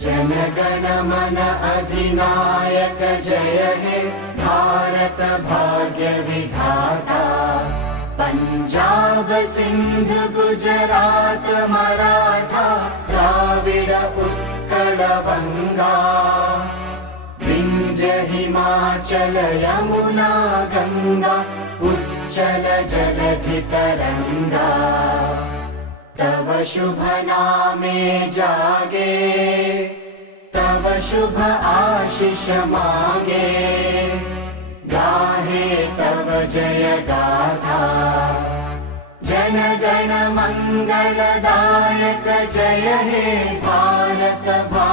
जनगण मन अधिनायक जय हे भारत भाग्य विधाता। पंजाब सिंध गुजरात मराठा द्राविड उत्कल बंगा। विंध्य हिमाचल यमुना गंगा उच्चल जलधि तरंगा। तव शुभ नामे जागे तव शुभ आशीष मागे। गाहे तव जय गाथा जनगण मंगलदायक जय हे भारत भाग्य